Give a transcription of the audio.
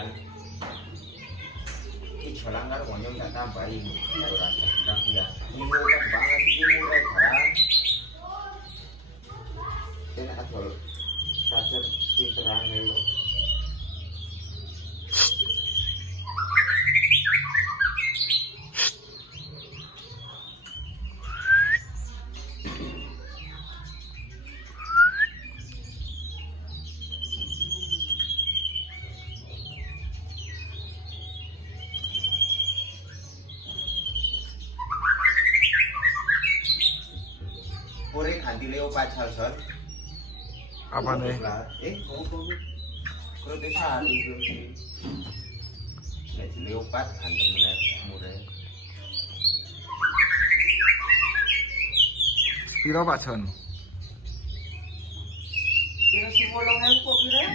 Isian. Ini jalan karo monyong tak tambahin. Ora bilang ya. Murah banget iki murah barang. Enak adol. Sajar pinteran lho. Kuring anti leopard Salson. Apa nih? Ngomong. Kalau desa itu sih. Nek leopard antem nek murai. Piro Pak Jon? Kira 10.000 kok pira?